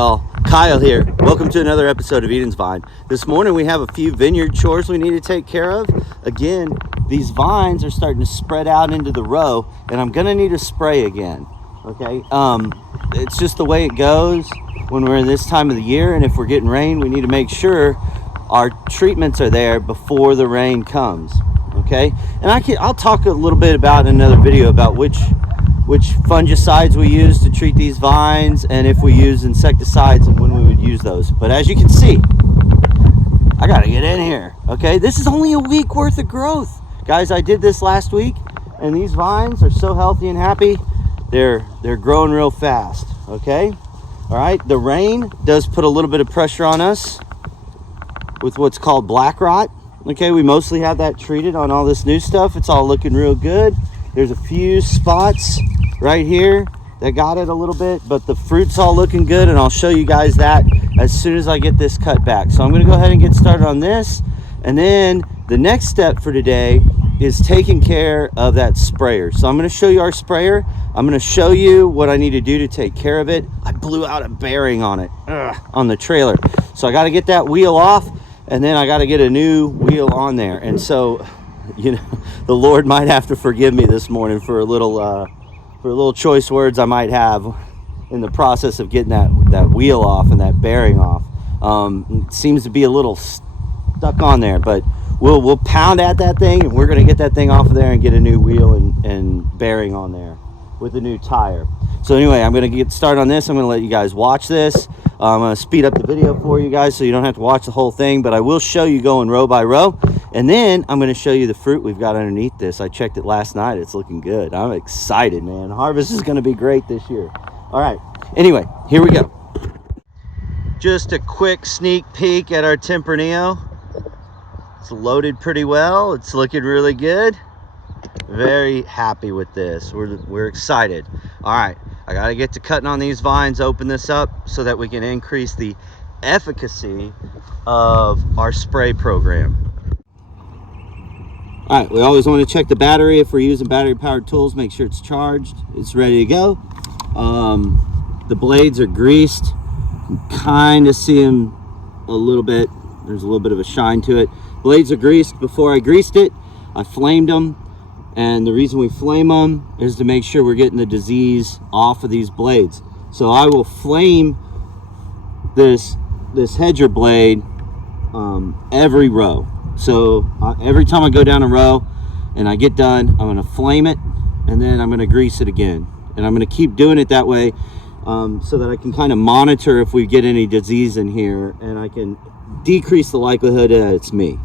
y'all, Kyle here. Welcome to another episode of Eden's Vine. This morning we have a few vineyard chores we need to take care of. Again, these vines are starting to spread out into the row, and I'm gonna need to spray again. Okay, it's just the way it goes when we're in this time of the year, and if we're getting rain, we need to make sure our treatments are there before the rain comes. Okay, and I'll talk a little bit about in another video about which fungicides we use to treat these vines, and if we use insecticides and when we would use those. But as you can see, I gotta get in here. Okay, this is only a week worth of growth, guys. I did this last week, and these vines are so healthy and happy. They're growing real fast. Okay, all right. The rain does put a little bit of pressure on us with what's called black rot. Okay, we mostly have that treated on all this new stuff. It's all looking real good. There's a few spots right here that got it a little bit, but the fruit's all looking good, and I'll show you guys that as soon as I get this cut back. So I'm going to go ahead and get started on this, and then the next step for today is taking care of that sprayer. So I'm going to show you our sprayer. I'm going to show you what I need to do to take care of it. I blew out a bearing on it, on the trailer, so I got to get that wheel off, and then I got to get a new wheel on there. And so, you know, the Lord might have to forgive me this morning for a little choice words I might have in the process of getting that wheel off and that bearing off. It seems to be a little stuck on there, but we'll pound at that thing, and we're going to get that thing off of there and get a new wheel and bearing on there with a new tire. So anyway, I'm going to get started on this. I'm going to let you guys watch this. I'm going to speed up the video for you guys so you don't have to watch the whole thing, but I will show you going row by row, and then I'm going to show you the fruit we've got underneath this. I checked it last night. It's looking good. I'm excited, man. Harvest is going to be great this year. All right. Anyway, here we go. Just a quick sneak peek at our Tempranillo. It's loaded pretty well. It's looking really good. Very happy with this. We're excited. All right, I got to get to cutting on these vines, open this up so that we can increase the efficacy of our spray program. All right, we always want to check the battery. If we're using battery powered tools, make sure it's charged, it's ready to go. The blades are greased. You can kind of see them a little bit. There's a little bit of a shine to it. Blades are greased. Before I greased it, I flamed them. And the reason we flame them is to make sure we're getting the disease off of these blades. So I will flame this hedger blade every row. So every time I go down a row and I get done, I'm going to flame it, and then I'm going to grease it again. And I'm going to keep doing it that way so that I can kind of monitor if we get any disease in here, and I can decrease the likelihood that it's me.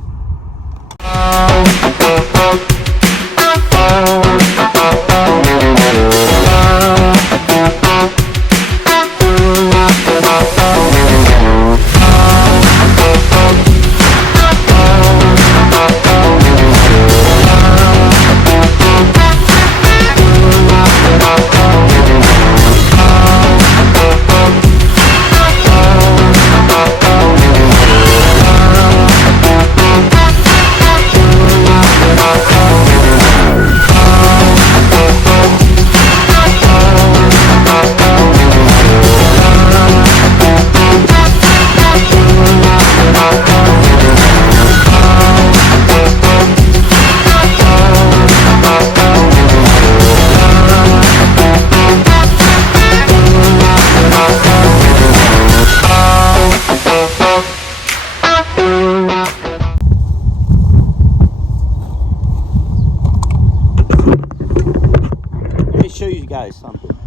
Show you guys something.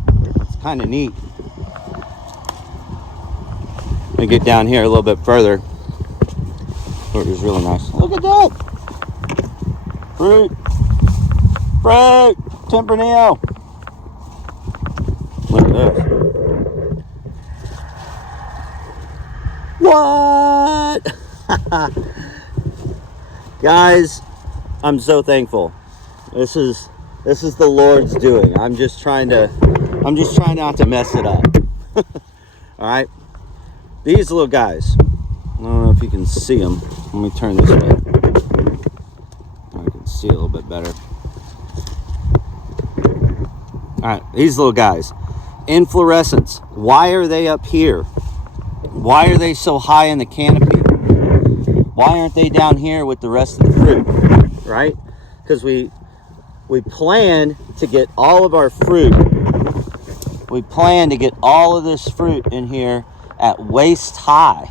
It's kind of neat. Let me get down here a little bit further. Oh, it was really nice. Look at that. Fruit. Tempranillo. Look at this. What? Guys, I'm so thankful. This is the Lord's doing. I'm just trying not to mess it up. All right, these little guys, I don't know if you can see them. Let me turn this way. I can see a little bit better. All right, these little guys, inflorescence. Why are they up here? Why are they so high in the canopy? Why aren't they down here with the rest of the fruit, right? Because we plan to get all of our fruit. We plan to get all of this fruit in here at waist high,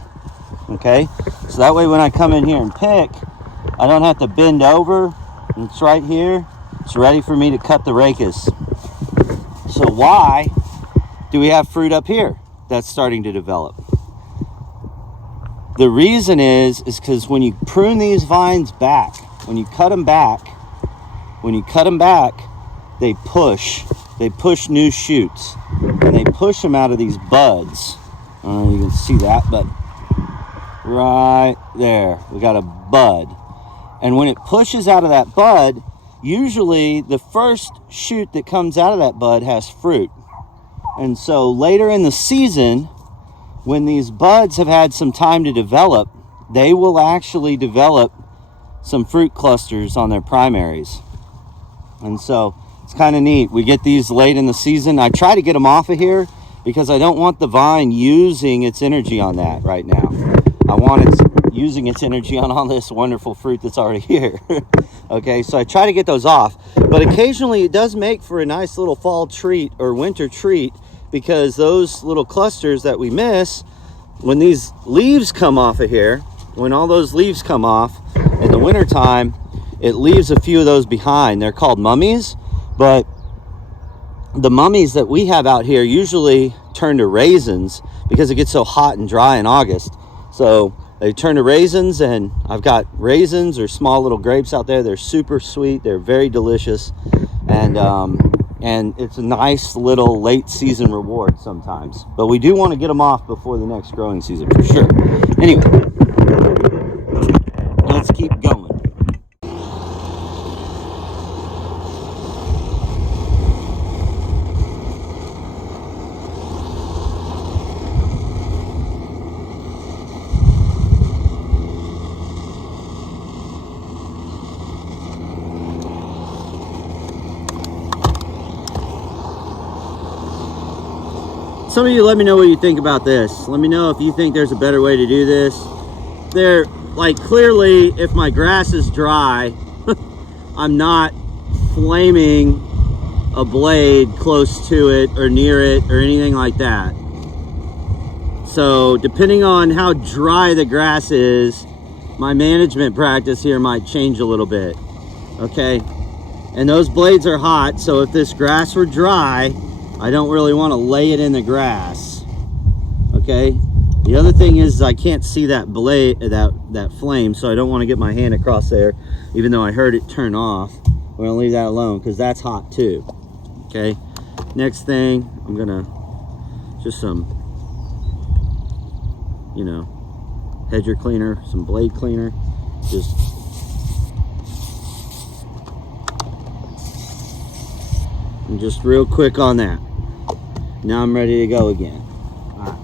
okay? So that way when I come in here and pick, I don't have to bend over. It's right here. It's ready for me to cut the rachis. So why do we have fruit up here that's starting to develop? The reason is because when you prune these vines back, when you cut them back, they push new shoots, and they push them out of these buds. I don't know if you can see that, but right there, we got a bud. And when it pushes out of that bud, usually the first shoot that comes out of that bud has fruit. And so later in the season, when these buds have had some time to develop, they will actually develop some fruit clusters on their primaries. And so it's kind of neat. We get these late in the season. I try to get them off of here because I don't want the vine using its energy on that right now. I want it using its energy on all this wonderful fruit that's already here. Okay, so I try to get those off. But occasionally it does make for a nice little fall treat or winter treat, because those little clusters that we miss, when these leaves come off of here, when all those leaves come off in the winter time, it leaves a few of those behind. They're called mummies, but the mummies that we have out here usually turn to raisins because it gets so hot and dry in August. So they turn to raisins, and I've got raisins or small little grapes out there. They're super sweet. They're very delicious. And it's a nice little late season reward sometimes. But we do want to get them off before the next growing season for sure. Anyway, let's keep going. Some of you let me know what you think about this. Let me know if you think there's a better way to do this. They're like, clearly if my grass is dry, I'm not flaming a blade close to it or near it or anything like that. So depending on how dry the grass is, my management practice here might change a little bit. Okay, and those blades are hot, so if this grass were dry, I don't really want to lay it in the grass. Okay, the other thing is I can't see that blade, that flame, so I don't want to get my hand across there, even though I heard it turn off. We're gonna leave that alone because that's hot too. Okay, next thing, I'm gonna just some, you know, hedger cleaner, some blade cleaner, just and just real quick on that. Now I'm ready to go again. All right.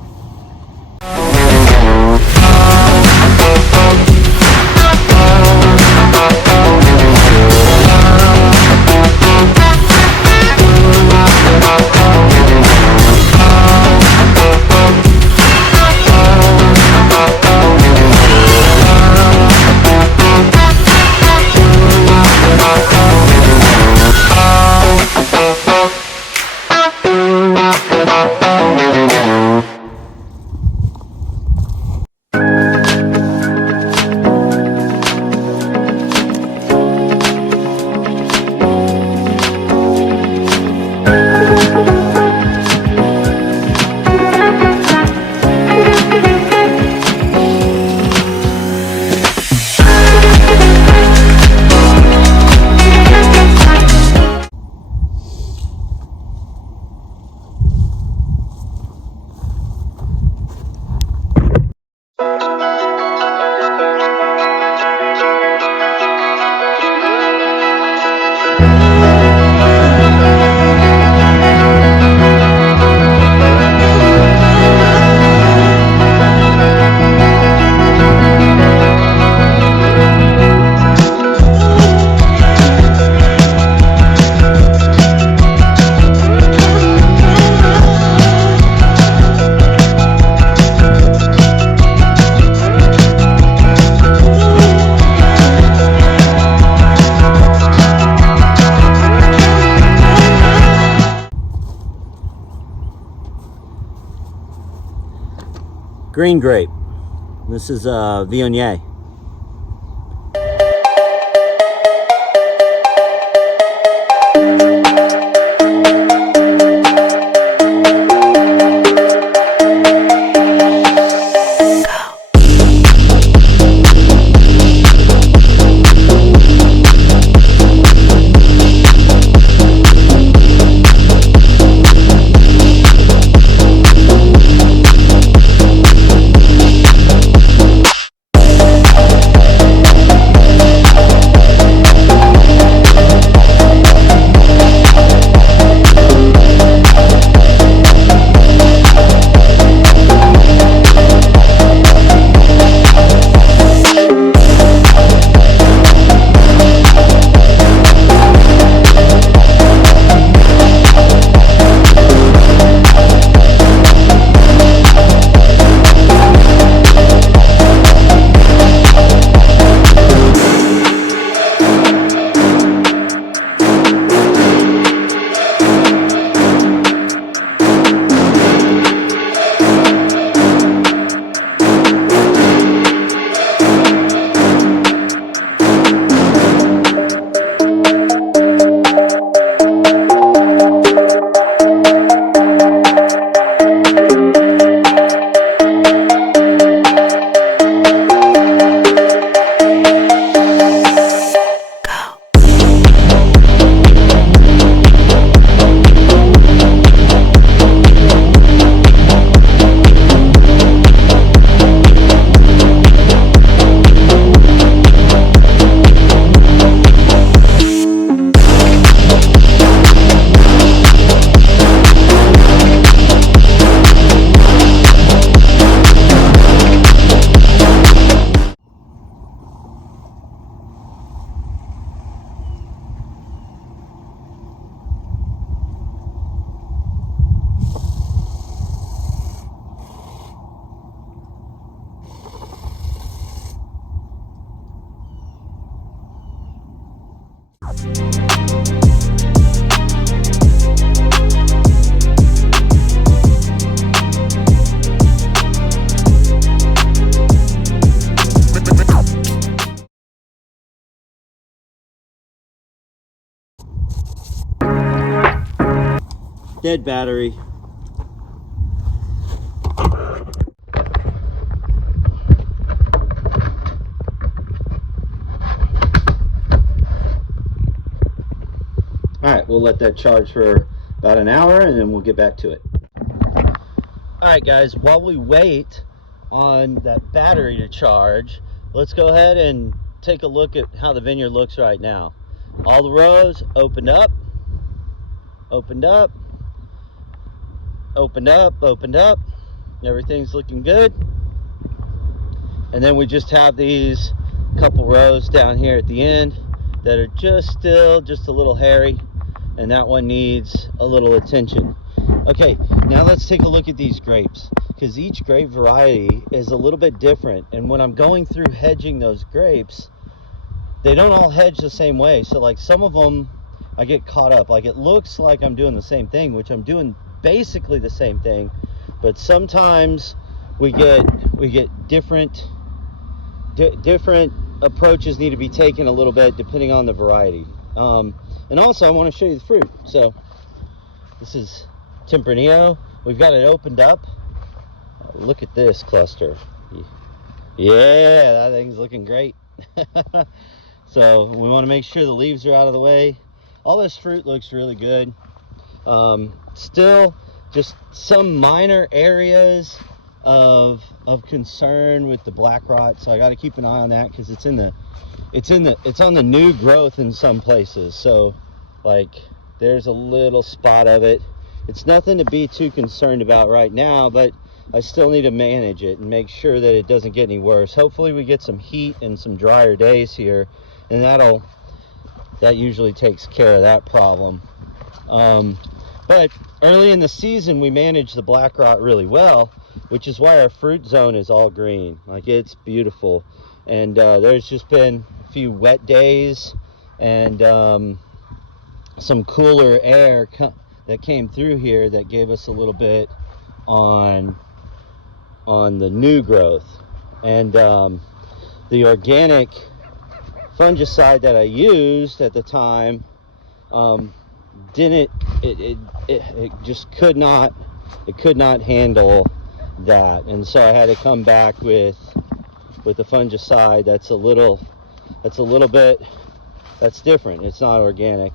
green grape. This is Vineyard. Dead battery. Alright, we'll let that charge for about an hour and then we'll get back to it. Alright guys, while we wait on that battery to charge, let's go ahead and take a look at how the vineyard looks right now. All the rows opened up, opened up, opened up, opened up. Everything's looking good. And then we just have these couple rows down here at the end that are just a little hairy, and that one needs a little attention. Okay, now let's take a look at these grapes, because each grape variety is a little bit different, and when I'm going through hedging those grapes, they don't all hedge the same way. So like some of them I get caught up, like it looks like I'm doing the same thing, which I'm doing basically the same thing, but sometimes we get different approaches need to be taken a little bit depending on the variety. And also I want to show you the fruit. So this is Tempranillo. We've got it opened up. Look at this cluster. Yeah, that thing's looking great. So we want to make sure the leaves are out of the way. All this fruit looks really good. Still just some minor areas of concern with the black rot, so I got to keep an eye on that because it's on the new growth in some places. So like there's a little spot of it. It's nothing to be too concerned about right now, but I still need to manage it and make sure that it doesn't get any worse. Hopefully we get some heat and some drier days here, and that usually takes care of that problem. But early in the season we managed the black rot really well, which is why our fruit zone is all green. Like it's beautiful. And there's just been a few wet days and some cooler air that came through here that gave us a little bit on on the new growth. And the organic fungicide that I used at the time it just could not handle that, and so I had to come back with a fungicide that's a little bit different. It's not organic.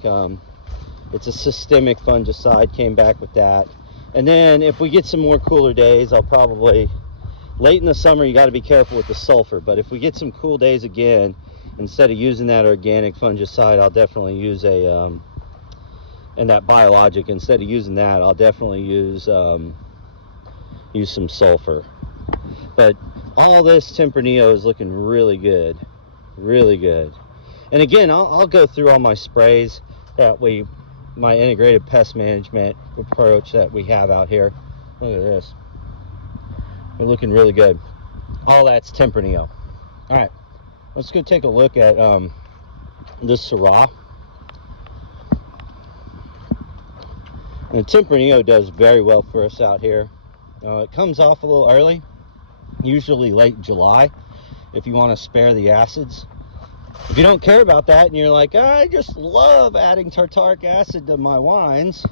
It's a systemic fungicide. Came back with that. And then if we get some more cooler days, I'll probably, late in the summer you got to be careful with the sulfur, but if we get some cool days again, instead of using that organic fungicide, I'll definitely use and that biologic, instead of using that, I'll definitely use some sulfur. But all this Tempranillo is looking really good, really good. And again, I'll go through all my sprays that my integrated pest management approach that we have out here. Look at this. We're looking really good. All that's Tempranillo. All right, let's go take a look at this Syrah. And Tempranillo does very well for us out here. It comes off a little early, usually late July, if you want to spare the acids. If you don't care about that and you're like, I just love adding tartaric acid to my wines,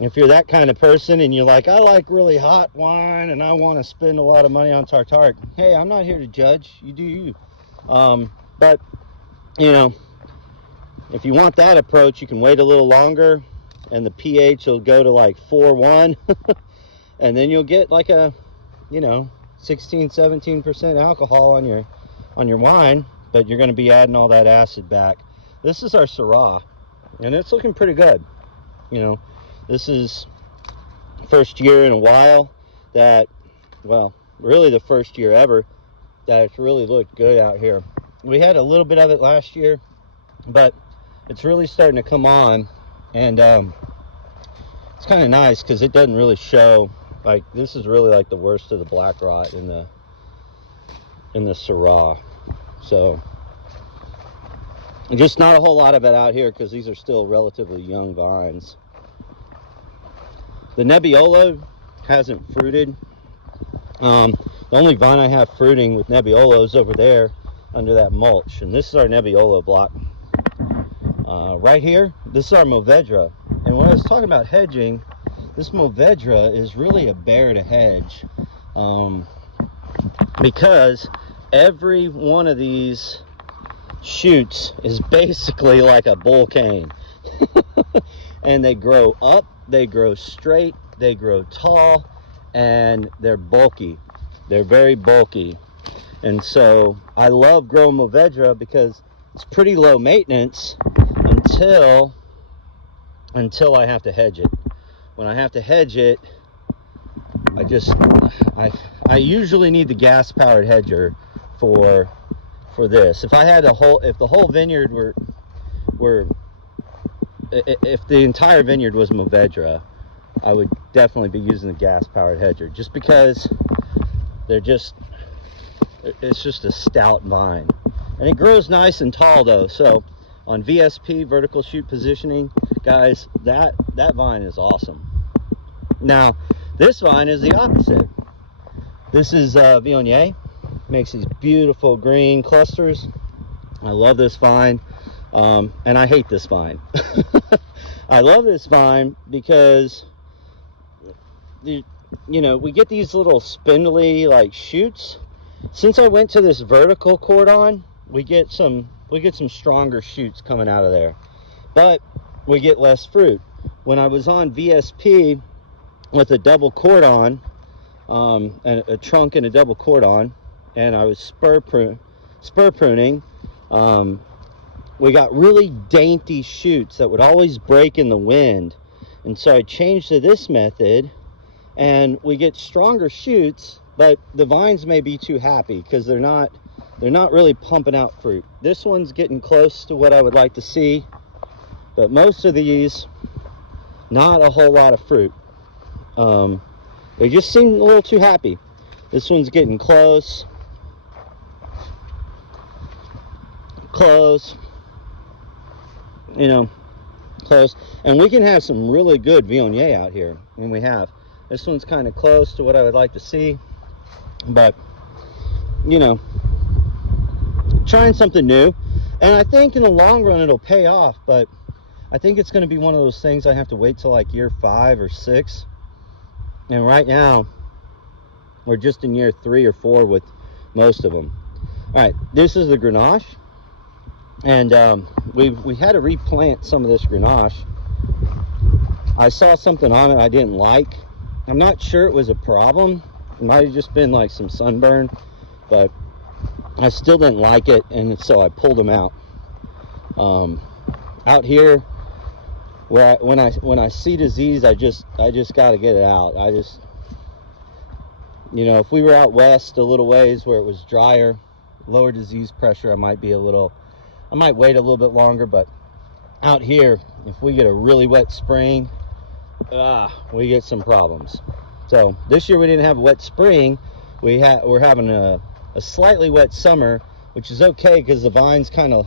if you're that kind of person and you're like, I like really hot wine and I want to spend a lot of money on tartaric, hey, I'm not here to judge. You do you. But, you know, if you want that approach, you can wait a little longer and the pH will go to like 4.1 and then you'll get like a, 16-17% alcohol on your wine, but you're going to be adding all that acid back. This is our Syrah, and it's looking pretty good. This is first year in a while that, well, really the first year ever that it's really looked good out here. We had a little bit of it last year, but it's really starting to come on, and it's kind of nice because it doesn't really show. Like, this is really like the worst of the black rot in the Syrah. So just not a whole lot of it out here because these are still relatively young vines. The Nebbiolo hasn't fruited. The only vine I have fruiting with Nebbiolo is over there under that mulch, and this is our Nebbiolo block. Right here, this is our Movedra, and when I was talking about hedging, this Movedra is really a bear to hedge, because every one of these shoots is basically like a bull cane. And they grow up, they grow straight, they grow tall, and they're bulky. They're very bulky. And so I love growing Movedra because it's pretty low maintenance until I have to hedge it. When I have to hedge it, I usually need the gas powered hedger for this. If I had if the whole vineyard if the entire vineyard was Movedra, I would definitely be using the gas powered hedger, just because it's just a stout vine, and it grows nice and tall though. So on VSP, vertical shoot positioning, guys, that vine is awesome. Now this vine is the opposite. This is Viognier. Makes these beautiful green clusters. I love this vine, and I hate this vine. I love this vine because we get these little spindly like shoots. Since I went to this vertical cordon, we get some stronger shoots coming out of there, but we get less fruit. When I was on VSP with a double cordon, and a trunk and a double cordon, and I was spur pruning, we got really dainty shoots that would always break in the wind, and so I changed to this method, and we get stronger shoots, but the vines may be too happy because they're not really pumping out fruit. This one's getting close to what I would like to see, but most of these, not a whole lot of fruit. They just seem a little too happy. This one's getting close. Close. And we can have some really good Viognier out here. And we have. This one's kind of close to what I would like to see. But, you know, trying something new. And I think in the long run it'll pay off, but I think it's going to be one of those things I have to wait till like year 5 or 6. And right now, we're just in year 3 or 4 with most of them. All right, this is the Grenache. And we had to replant some of this Grenache. I saw something on it I didn't like. I'm not sure it was a problem. It might have just been like some sunburn, but I still didn't like it, and so I pulled them out. Out here, when I see disease, I just got to get it out. You know, if we were out west a little ways where it was drier, lower disease pressure, I might wait a little bit longer. But out here, if we get a really wet spring, we get some problems. So this year we didn't have a wet spring. We're having a slightly wet summer, which is okay because the vines kind of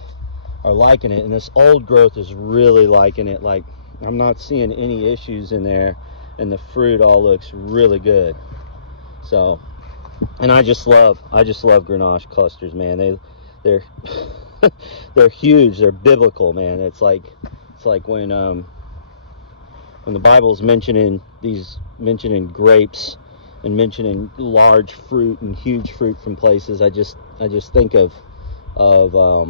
are liking it, and this old growth is really liking it. Like, I'm not seeing any issues in there, and the fruit all looks really good. So, and I just love Grenache clusters, man. They're they're huge. They're biblical, man. It's like when the Bible's mentioning grapes and mentioning large fruit and huge fruit from places, I just think of Grenache.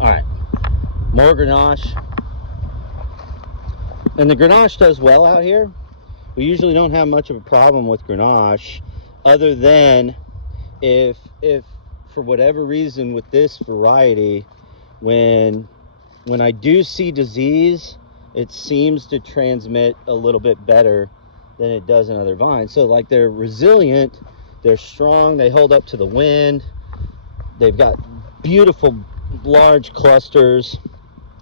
All right, more Grenache. And the Grenache does well out here. We usually don't have much of a problem with Grenache, other than if for whatever reason with this variety, when I do see disease, it seems to transmit a little bit better than it does in other vines. So like, they're resilient, they're strong, they hold up to the wind, they've got beautiful large clusters,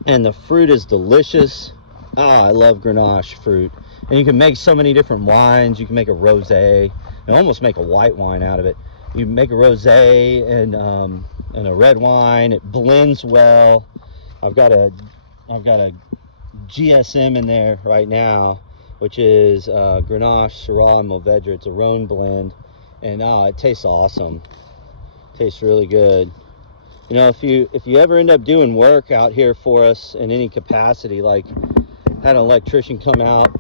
and the fruit is delicious. I love Grenache fruit. And you can make so many different wines. You can make a rosé and almost make a white wine out of it. You can make a rosé and a red wine. It blends well. I've got a GSM in there right now, which is Grenache, Syrah, and Mourvedre. It's a Rhone blend, and it tastes awesome. It tastes really good. You know, if you ever end up doing work out here for us in any capacity, like had an electrician come out,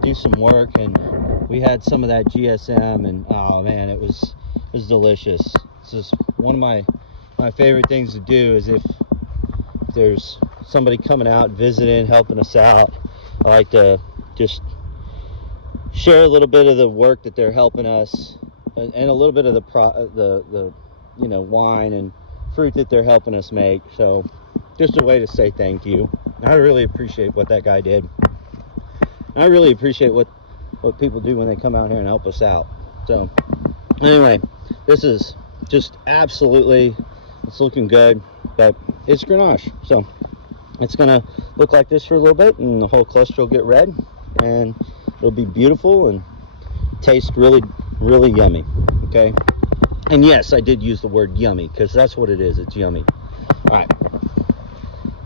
do some work, and we had some of that GSM, and oh man, it was delicious. It's just one of my favorite things to do is if there's somebody coming out, visiting, helping us out, I like to just share a little bit of the work that they're helping us, and a little bit of the wine and fruit that they're helping us make. So just a way to say thank you. I really appreciate what that guy did. I really appreciate what people do when they come out here and help us out. So anyway, this is just absolutely, it's looking good, but it's Grenache. So it's gonna look like this for a little bit, and the whole cluster will get red, and it'll be beautiful and taste really, really yummy. Okay. And yes, I did use the word yummy because that's what it is. It's yummy. All right.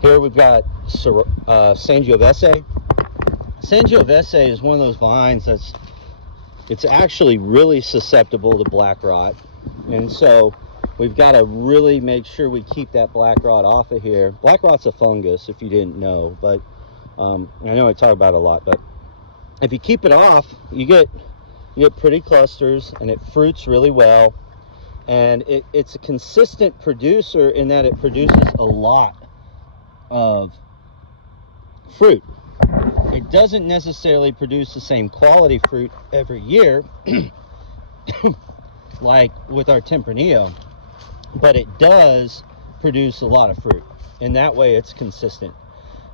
Here we've got Sangiovese. Sangiovese is one of those vines it's actually really susceptible to black rot, and so we've got to really make sure we keep that black rot off of here. Black rot's a fungus, if you didn't know, but I know I talk about it a lot, but if you keep it off, you get pretty clusters, and it fruits really well, and it's a consistent producer in that it produces a lot of fruit. It doesn't necessarily produce the same quality fruit every year like with our Tempranillo, but it does produce a lot of fruit. In that way, it's consistent.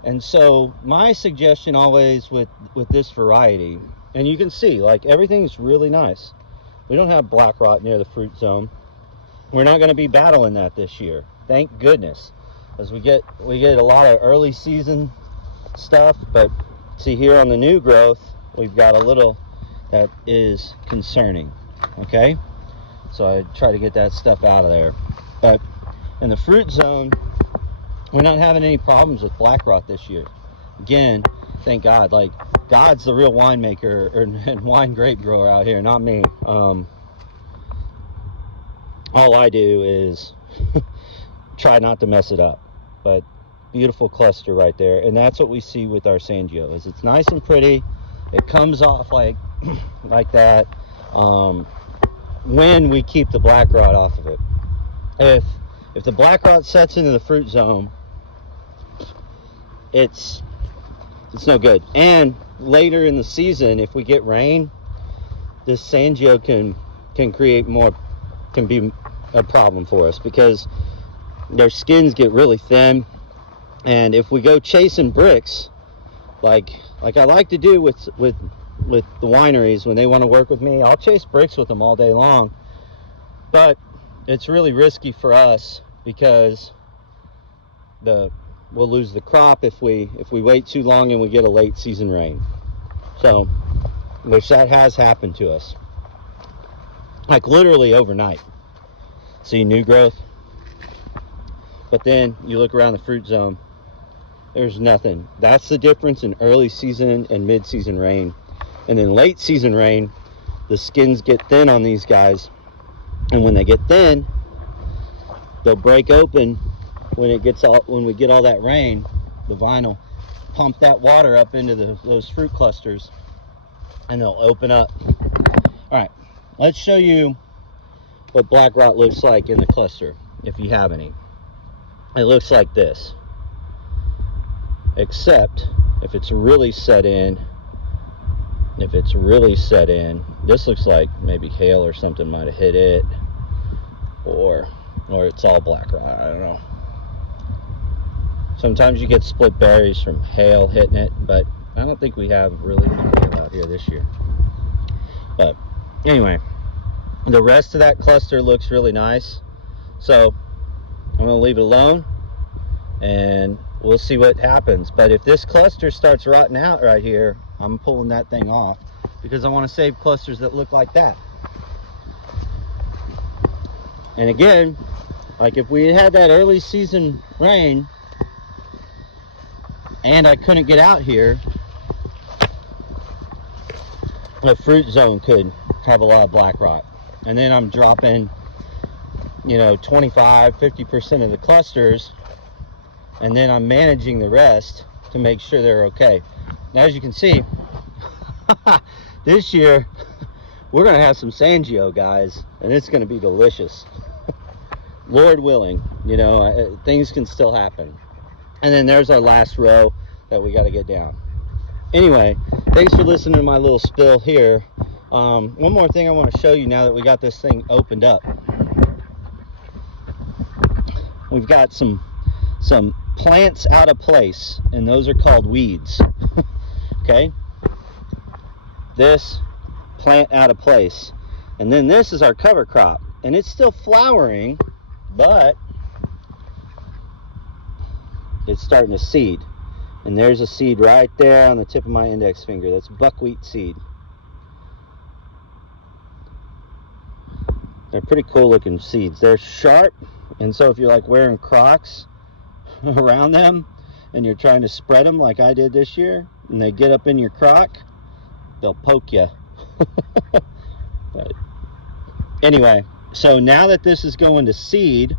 And so my suggestion always with this variety, and you can see, like, everything's really nice. We don't have black rot near the fruit zone. We're not going to be battling that this year, thank goodness, as we get a lot of early season stuff. But see, here on the new growth, we've got a little that is concerning. Okay, so I try to get that stuff out of there. But in the fruit zone, we're not having any problems with black rot this year. Again, thank God. Like, God's the real winemaker and wine grape grower out here, not me. All I do is try not to mess it up. But beautiful cluster right there, and that's what we see with our Sangio. Is it's nice and pretty. It comes off like like that. When we keep the black rot off of it. If the black rot sets into the fruit zone, it's no good. And later in the season, if we get rain, this Sangio can be a problem for us, because their skins get really thin. And if we go chasing bricks, like I like to do with the wineries when they want to work with me, I'll chase bricks with them all day long. But it's really risky for us, because we'll lose the crop if we wait too long and we get a late season rain. So, which that has happened to us, like literally overnight. See new growth, but then you look around the fruit zone, there's nothing. That's the difference in early season and mid-season rain. And then late season rain, the skins get thin on these guys, and when they get thin, they'll break open when we get all that rain. The vine will pump that water up into those fruit clusters, and they'll open up. All right, let's show you what black rot looks like in the cluster, if you have any. It looks like this, except if it's really set in. This looks like maybe hail or something might have hit it, or it's all black rot. I don't know. Sometimes you get split berries from hail hitting it, but I don't think we have really hail out here this year. But anyway, the rest of that cluster looks really nice, so I'm going to leave it alone and we'll see what happens. But if this cluster starts rotting out right here, I'm pulling that thing off, because I want to save clusters that look like that. And again, like if we had that early season rain and I couldn't get out here, the fruit zone could have a lot of black rot. And then I'm dropping, 25-50% of the clusters, and then I'm managing the rest to make sure they're okay. Now, as you can see, this year we're going to have some Sangio, guys, and it's going to be delicious. Lord willing, things can still happen. And then there's our last row that we got to get down. Anyway, thanks for listening to my little spill here. One more thing I want to show you now that we got this thing opened up. We've got some plants out of place, and those are called weeds. Okay, this plant out of place, and then this is our cover crop, and it's still flowering, but it's starting to seed. And there's a seed right there on the tip of my index finger. That's buckwheat seed. They're pretty cool looking seeds. They're sharp, and so if you're like wearing Crocs around them and you're trying to spread them like I did this year, and they get up in your crock, they'll poke you. But anyway, so now that this is going to seed,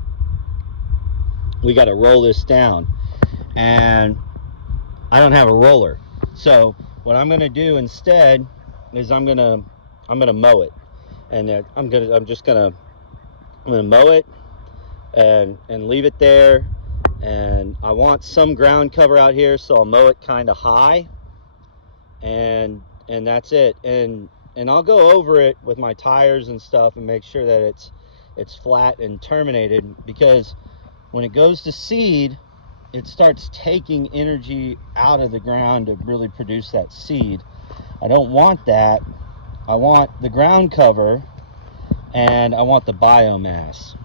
we got to roll this down, and I don't have a roller. So what I'm going to do instead is I'm going to mow it, and I'm going to mow it and leave it there. And I want some ground cover out here, so I'll mow it kind of high, and that's it. And I'll go over it with my tires and stuff and make sure that it's flat and terminated, because when it goes to seed, it starts taking energy out of the ground to really produce that seed. I don't want that. I want the ground cover, and I want the biomass.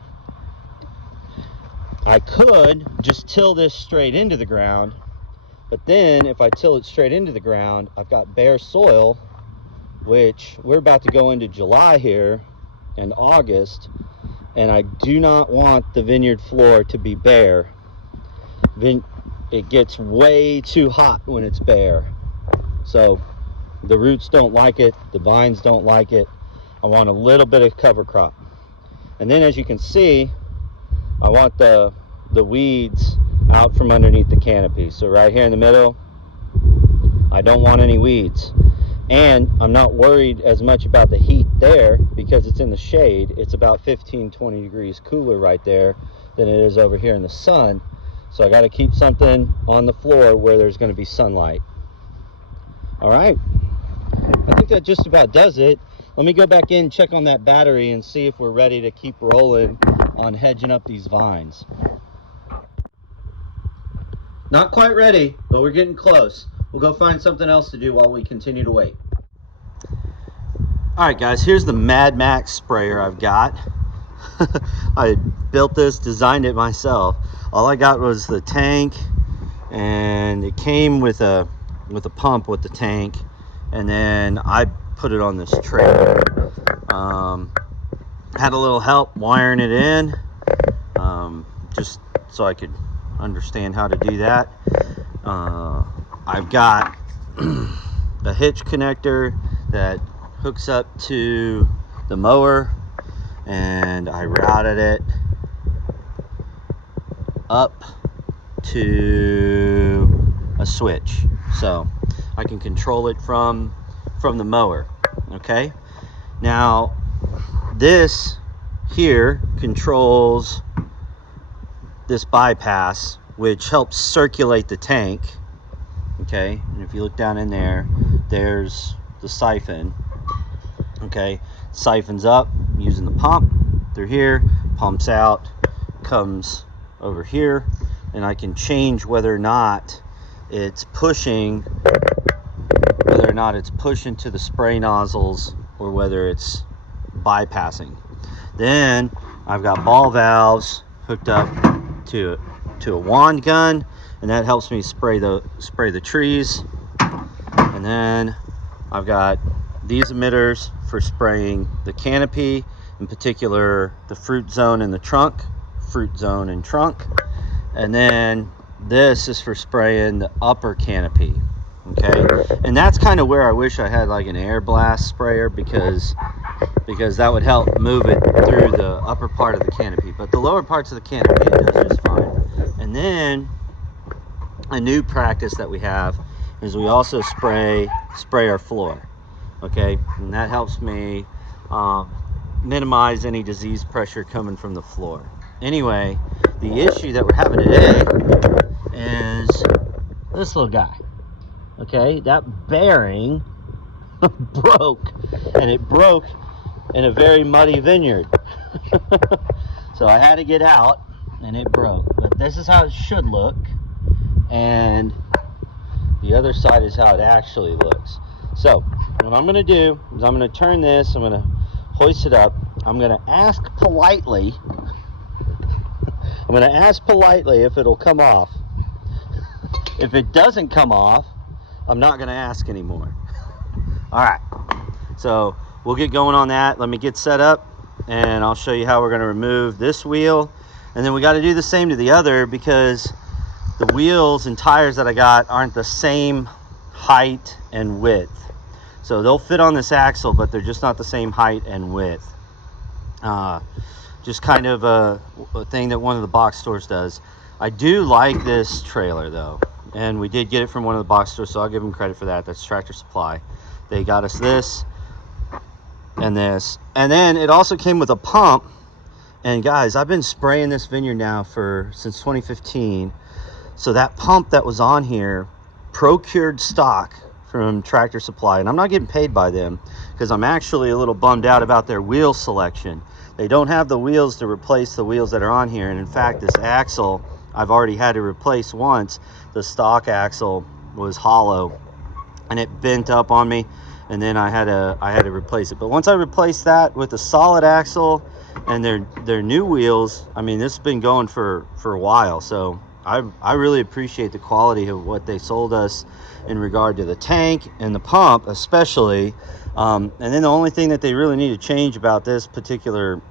I could just till this straight into the ground, but then if I till it straight into the ground, I've got bare soil, which we're about to go into July here and August, and I do not want the vineyard floor to be bare. It gets way too hot when it's bare. So the roots don't like it, the vines don't like it. I want a little bit of cover crop. And then as you can see, I want the weeds out from underneath the canopy. So right here in the middle, I don't want any weeds. And I'm not worried as much about the heat there because it's in the shade. It's about 15-20 degrees cooler right there than it is over here in the sun. So I got to keep something on the floor where there's going to be sunlight. All right, I think that just about does it. Let me go back in, check on that battery, and see if we're ready to keep rolling on hedging up these vines. Not quite ready, but we're getting close. We'll go find something else to do while we continue to wait. All right, guys, here's the Mad Max sprayer I've got. I built this, designed it myself. All I got was the tank, and it came with a pump with the tank, and then I put it on this trailer. Had a little help wiring it in, just so I could understand how to do that. I've got a hitch connector that hooks up to the mower, and I routed it up to a switch so I can control it from the mower. Okay, now this here controls this bypass, which helps circulate the tank. Okay, and if you look down in there, there's the siphon. Okay, siphons up using the pump through here, pumps out, comes over here, and I can change whether or not it's pushing to the spray nozzles or whether it's bypassing. Then I've got ball valves hooked up to a wand gun, and that helps me spray the trees. And then I've got these emitters for spraying the canopy, in particular the fruit zone and the trunk, fruit zone and trunk. And then this is for spraying the upper canopy. Okay, and that's kind of where I wish I had like an air blast sprayer, because that would help move it through the upper part of the canopy, but the lower parts of the canopy it does just fine. And then a new practice that we have is we also spray our floor. Okay, and that helps me minimize any disease pressure coming from the floor. Anyway, the issue that we're having today is this little guy. Okay, that bearing broke, and it broke in a very muddy vineyard. So I had to get out, and it broke. But this is how it should look, and the other side is how it actually looks. So what I'm going to do is I'm going to turn this, I'm going to hoist it up, I'm going to ask politely if it'll come off. If it doesn't come off, I'm not going to ask anymore. All right, so we'll get going on that. Let me get set up, and I'll show you how we're going to remove this wheel. And then we got to do the same to the other, because the wheels and tires that I got aren't the same height and width. So they'll fit on this axle, but they're just not the same height and width. Just kind of a thing that one of the box stores does. I do like this trailer though, and we did get it from one of the box stores, so I'll give them credit for that. That's Tractor Supply. They got us this and this, and then it also came with a pump. And guys, I've been spraying this vineyard now since 2015. So that pump that was on here, procured stock from Tractor Supply, and I'm not getting paid by them because I'm actually a little bummed out about their wheel selection. They don't have the wheels to replace the wheels that are on here, and in fact this axle I've already had to replace once. The stock axle was hollow and it bent up on me, and then I had to replace it. But once I replaced that with a solid axle and their new wheels, I mean, this has been going for a while. So I really appreciate the quality of what they sold us in regard to the tank and the pump especially. And then the only thing that they really need to change about this particular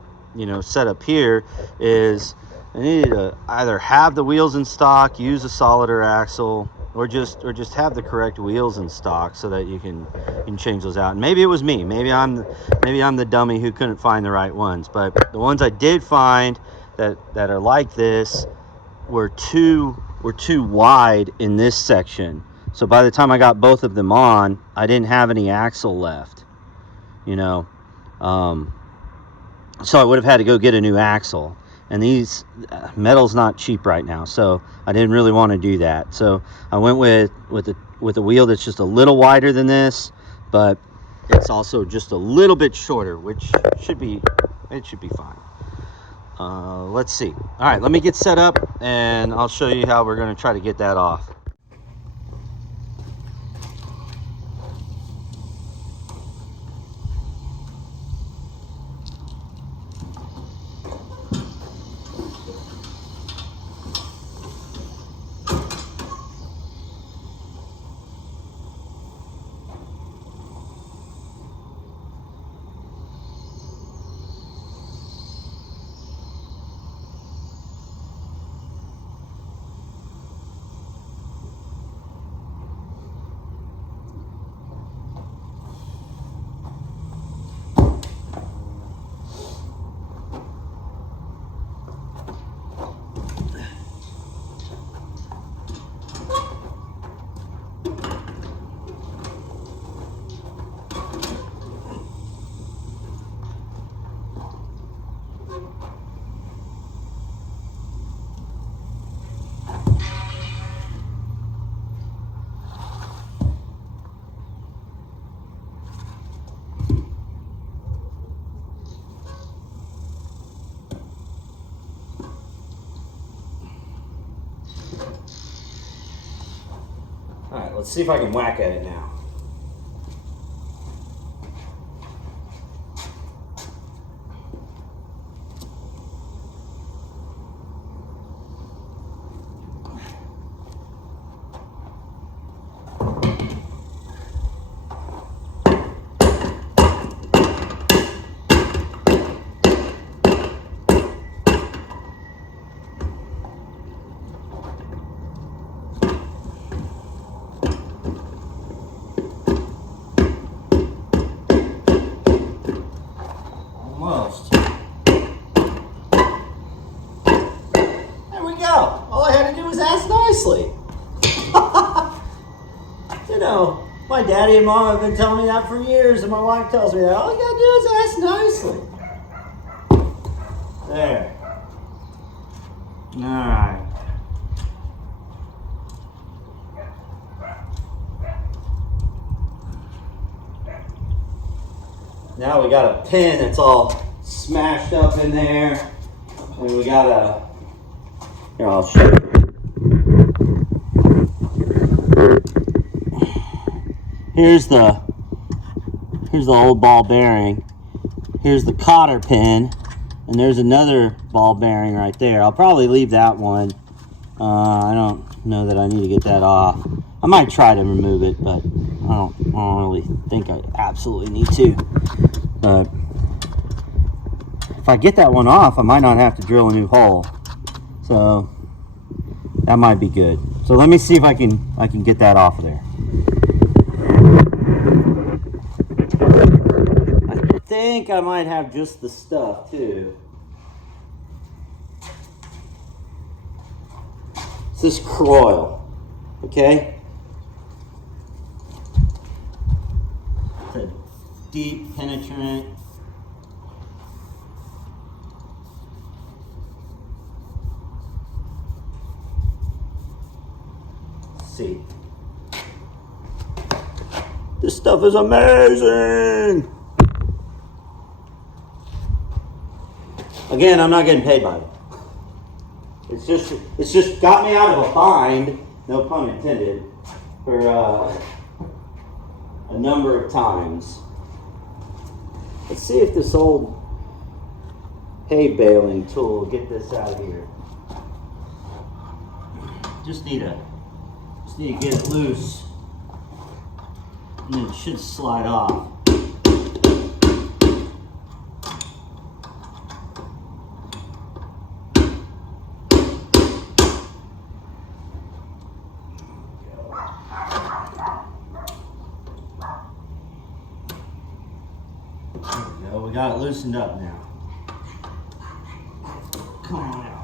setup here is they need to either have the wheels in stock, use a solider axle, or just have the correct wheels in stock so that you can change those out. And maybe it was me. Maybe I'm the dummy who couldn't find the right ones. But the ones I did find that are like this were too wide in this section. So by the time I got both of them on, I didn't have any axle left. You know, so I would have had to go get a new axle. And these metal's not cheap right now, so I didn't really want to do that. So I went with a wheel that's just a little wider than this, but it's also just a little bit shorter, which should be fine. Let's see. All right, let me get set up, and I'll show you how we're going to try to get that off. All right, let's see if I can whack at it now. Almost. There we go. All I had to do was ask nicely. You know, my daddy and mom have been telling me that for years, and my wife tells me that. All you gotta do is ask nicely. There. All right. Now we got a pin that's all smashed up in there, and we got a, here, I'll show you. Here's the old ball bearing. Here's the cotter pin, and there's another ball bearing right there. I'll probably leave that one. I don't know that I need to get that off. I might try to remove it, but I don't really think I absolutely need to. But if I get that one off, I might not have to drill a new hole. So that might be good. So let me see if I can get that off of there. I think I might have just the stuff too. It's this coil, okay? It's a deep penetrant. Let's see. This stuff is amazing. Again, I'm not getting paid by it. It's just got me out of a bind, no pun intended, for a number of times. Let's see if this old hay baling tool will get this out of here. Just need to get it loose, and then it should slide off. we got it loosened up now. Come on out.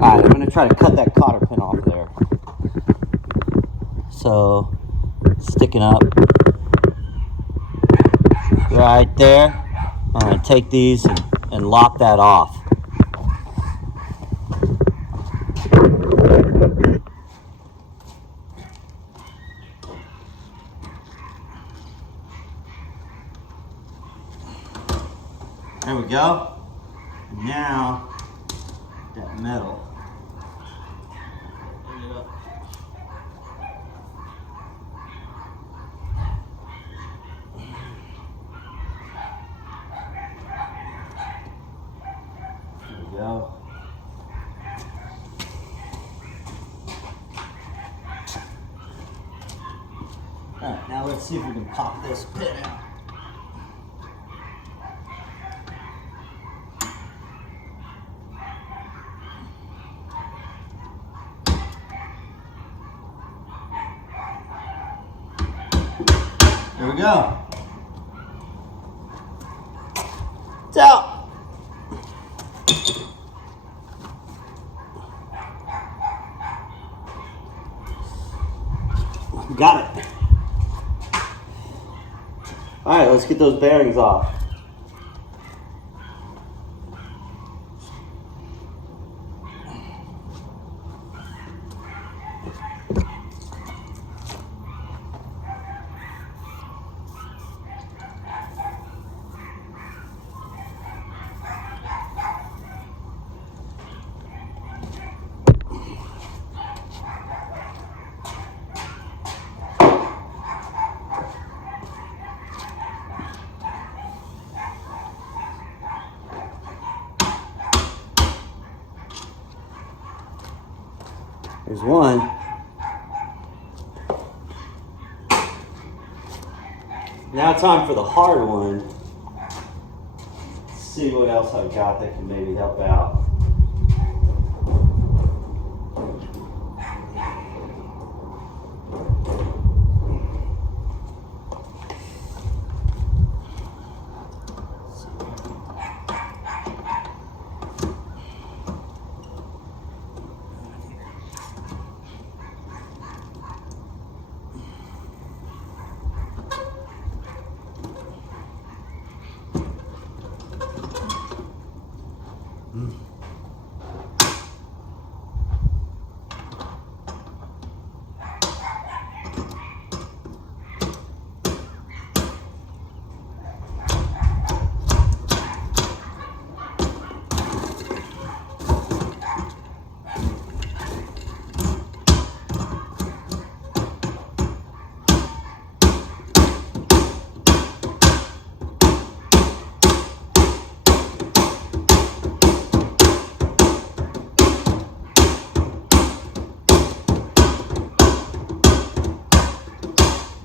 Alright, I'm going to try to cut that cotter pin off there. So, sticking up right there. I'm going to take these and lock that off. There we go. Now, that metal. Bring it up. There we go. Alright, now let's see if we can pop this pin out. There we go. It's out. Got it. All right, let's get those bearings off. There's one. Now time for the hard one. Let's see what else I've got that can maybe help out.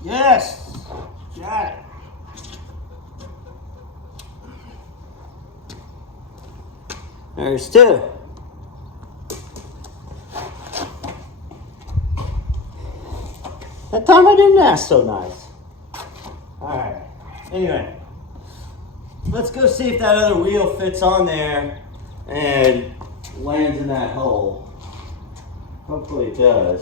Yes, got it. There's two. That time I didn't ask so nice. All right, anyway, let's go see if that other wheel fits on there and lands in that hole. Hopefully it does.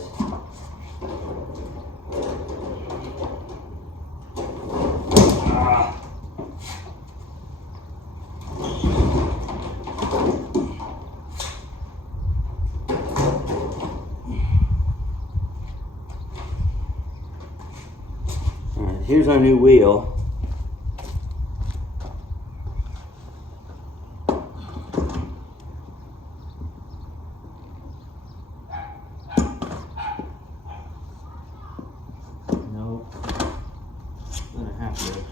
here's our new wheel. Nope. Gonna have to.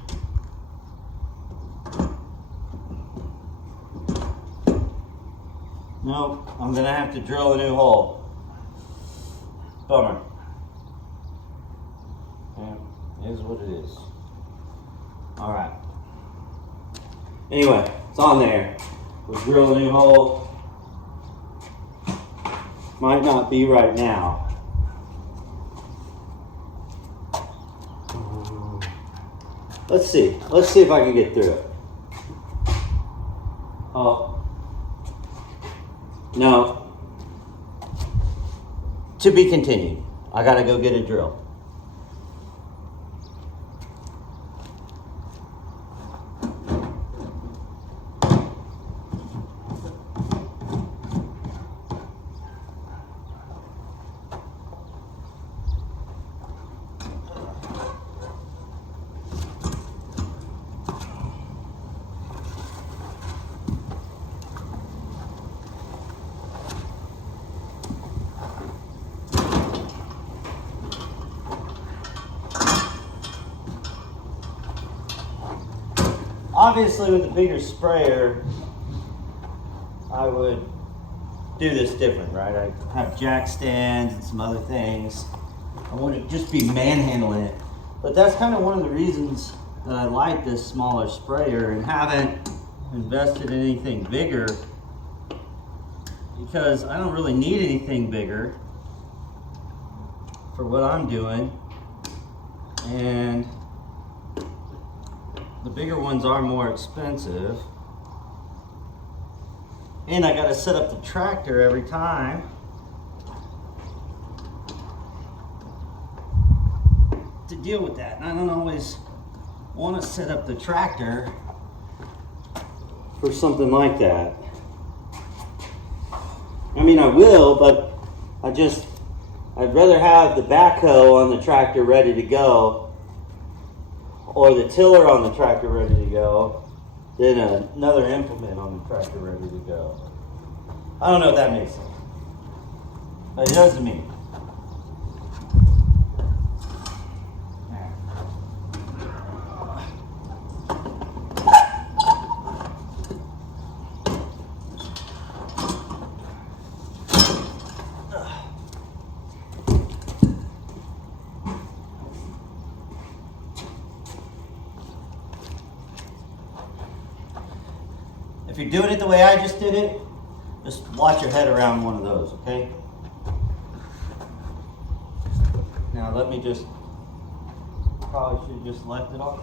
Nope, I'm gonna have to drill a new hole. Bummer. Yeah, is what it is. All right. Anyway, it's on there. We'll drill a new hole. Might not be right now. Let's see. Let's see if I can get through it. Oh. No. To be continued. I gotta go get a drill. Obviously, with a bigger sprayer, I would do this different, right? I have jack stands and some other things. I wouldn't just be manhandling it. But that's kind of one of the reasons that I like this smaller sprayer and haven't invested in anything bigger, because I don't really need anything bigger for what I'm doing. And the bigger ones are more expensive. And I gotta set up the tractor every time. To deal with that. And I don't always want to set up the tractor for something like that. I mean, I will, but I'd rather have the backhoe on the tractor ready to go, or the tiller on the tractor ready to go, than another implement on the tractor ready to go. I don't know if that makes sense, but it does to me. If you're doing it the way I just did it, just watch your head around one of those, okay? Now let me just, probably should have just left it off.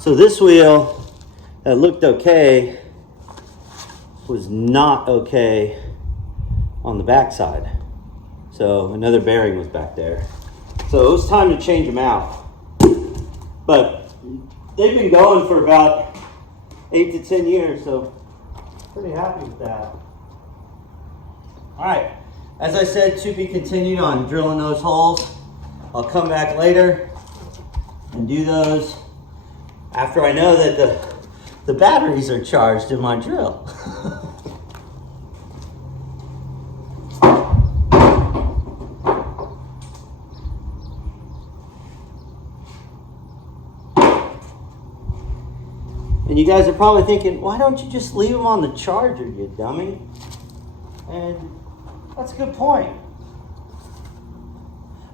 So this wheel that looked okay was not okay on the back side. So another bearing was back there. So it was time to change them out. But they've been going for about 8 to 10 years, so pretty happy with that. All right, as I said, to be continued on drilling those holes. I'll come back later and do those after I know that the batteries are charged in my drill. And you guys are probably thinking, why don't you just leave them on the charger, you dummy? And That's a good point.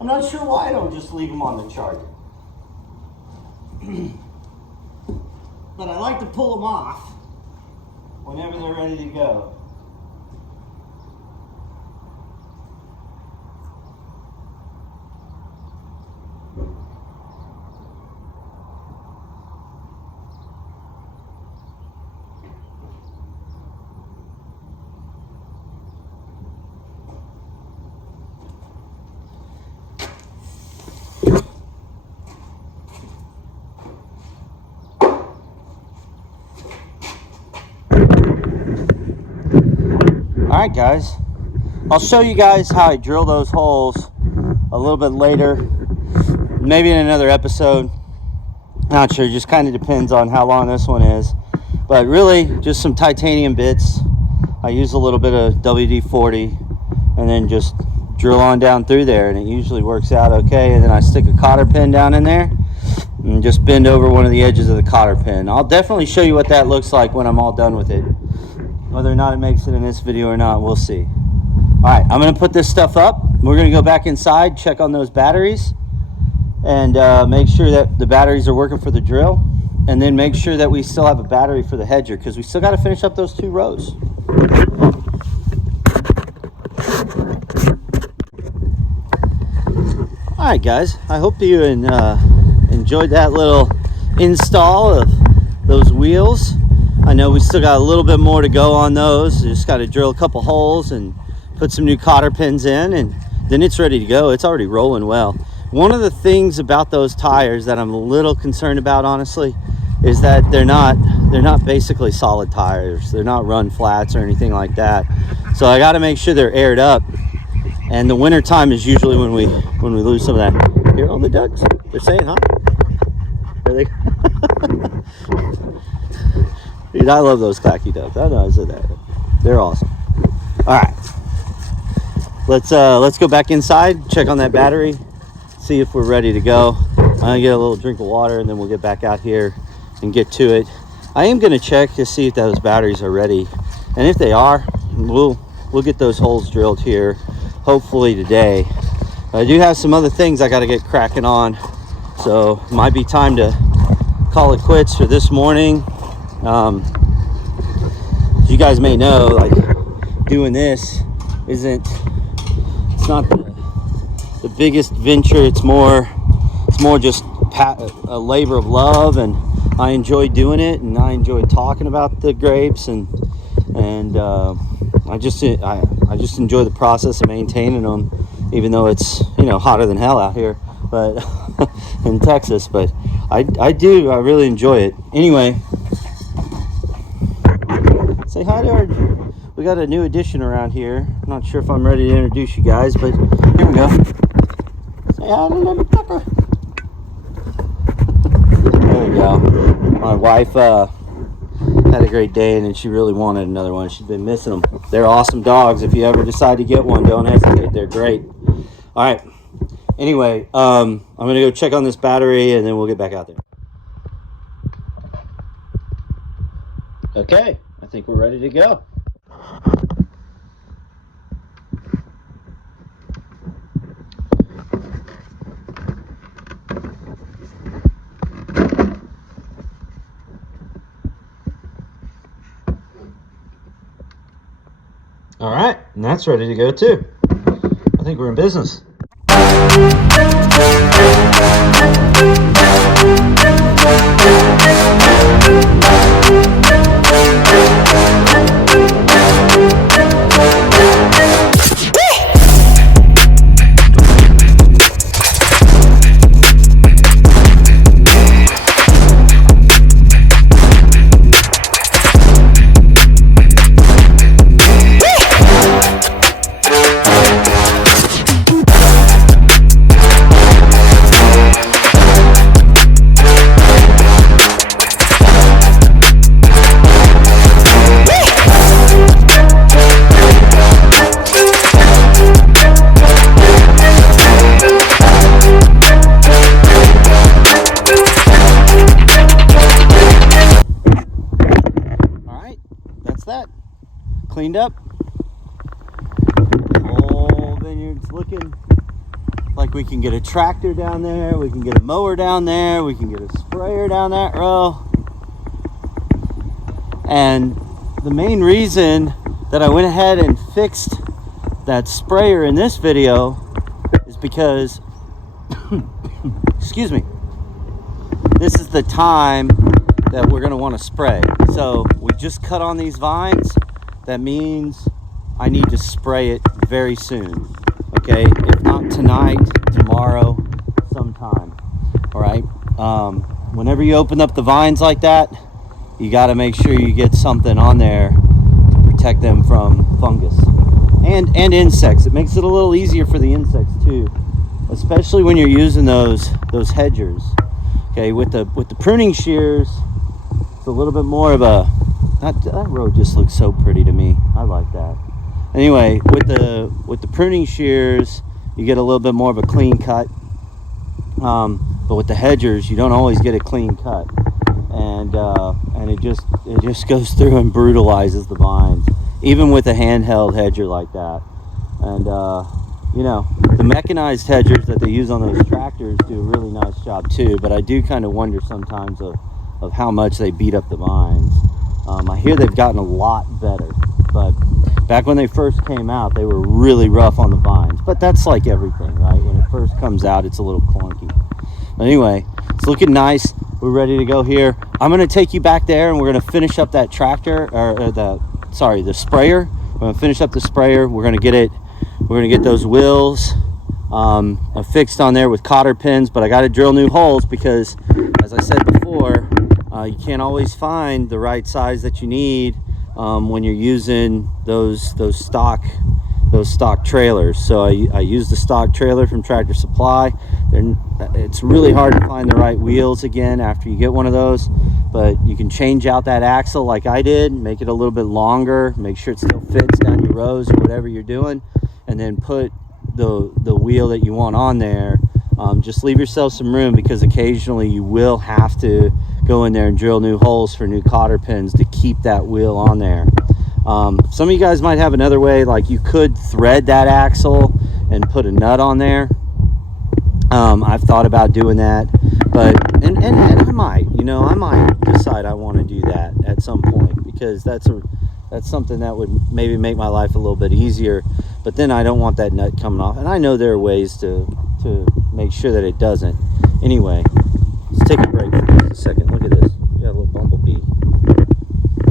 I'm not sure why I don't just leave them on the chart. But I like to pull them off whenever they're ready to go. Alright guys, I'll show you guys how I drill those holes a little bit later, maybe in another episode. Not sure, just kind of depends on how long this one is. But really, just some titanium bits. I use a little bit of WD-40 and then just drill on down through there, and it usually works out okay. And then I stick a cotter pin down in there and just bend over one of the edges of the cotter pin. I'll definitely show you what that looks like when I'm all done with it. Whether or not it makes it in this video or not, we'll see. Alright, I'm going to put this stuff up. We're going to go back inside, check on those batteries, and make sure that the batteries are working for the drill, and then make sure that we still have a battery for the hedger, because we still got to finish up those 2 rows. Alright guys, I hope you enjoyed that little install of those wheels. I know we still got a little bit more to go on those. Just got to drill a couple holes and put some new cotter pins in, and then it's ready to go. It's already rolling well. One of the things about those tires that I'm a little concerned about, honestly, is that they're not basically solid tires. They're not run flats or anything like that. So I got to make sure they're aired up. And the winter time is usually when we lose some of that. Hear all the ducks? They're saying hi. Are they? Dude, I love those clacky ducks. I know I said that. They're awesome. All right, let's go back inside, check on that battery, see if we're ready to go. I'm gonna get a little drink of water, and then we'll get back out here and get to it. I am gonna check to see if those batteries are ready, and if they are, we'll get those holes drilled here, hopefully today. I do have some other things I got to get cracking on, so it might be time to call it quits for this morning. As you guys may know, like, doing this it's not the biggest venture. It's more just a labor of love, and I enjoy doing it, and I enjoy talking about the grapes, and I just enjoy the process of maintaining them, even though it's, you know, hotter than hell out here, but in Texas. But I really enjoy it. Anyway, say hi to we got a new addition around here. I'm not sure if I'm ready to introduce you guys, but here we go. Say hi to little Tucker. There we go. My wife had a great day, and then she really wanted another one. She's been missing them. They're awesome dogs. If you ever decide to get one, don't hesitate. They're great. All right. Anyway, I'm going to go check on this battery, and then we'll get back out there. Okay, I think we're ready to go. All right, and that's ready to go too. I think we're in business. Cleaned up. vines, looking like we can get a tractor down there, we can get a mower down there, we can get a sprayer down that row. And the main reason that I went ahead and fixed that sprayer in this video is because excuse me, this is the time that we're going to want to spray. So we just cut on these vines. That means I need to spray it very soon. Okay, if not tonight, tomorrow, sometime. All right. Whenever you open up the vines like that, you got to make sure you get something on there to protect them from fungus and insects. It makes it a little easier for the insects too, especially when you're using those hedgers. Okay, with the pruning shears, it's a little bit more of a, that row just looks so pretty to me. I like that. Anyway, with the pruning shears, you get a little bit more of a clean cut. But with the hedgers, you don't always get a clean cut, and it just goes through and brutalizes the vines, even with a handheld hedger like that. And you know, the mechanized hedgers that they use on those tractors do a really nice job too. But I do kind of wonder sometimes of how much they beat up the vines. I hear they've gotten a lot better, but back when they first came out, they were really rough on the vines. But that's like everything, right? When it first comes out, it's a little clunky. But anyway, it's looking nice. We're ready to go here. I'm going to take you back there, and we're going to finish up that tractor, or the sprayer. We're going to finish up the sprayer. We're going to get those wheels fixed on there with cotter pins, but I got to drill new holes because, as I said before, you can't always find the right size that you need when you're using those stock trailers. So I use the stock trailer from Tractor Supply. It's really hard to find the right wheels again after you get one of those, but you can change out that axle like I did, make it a little bit longer, make sure it still fits down your rows or whatever you're doing, and then put the wheel that you want on there. Just leave yourself some room, because occasionally you will have to go in there and drill new holes for new cotter pins to keep that wheel on there. Some of you guys might have another way, like you could thread that axle and put a nut on there. I've thought about doing that, but and I might decide I want to do that at some point, because that's something that would maybe make my life a little bit easier. But then I don't want that nut coming off, and I know there are ways to make sure that it doesn't. Anyway, let's take a break for just a second. Look at this. You got a little bumblebee.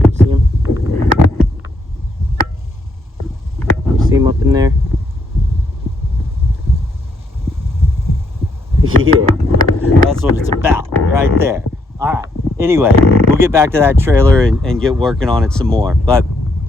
You see him? You see him up in there? Yeah, that's what it's about right there. All right. Anyway, we'll get back to that trailer and get working on it some more. But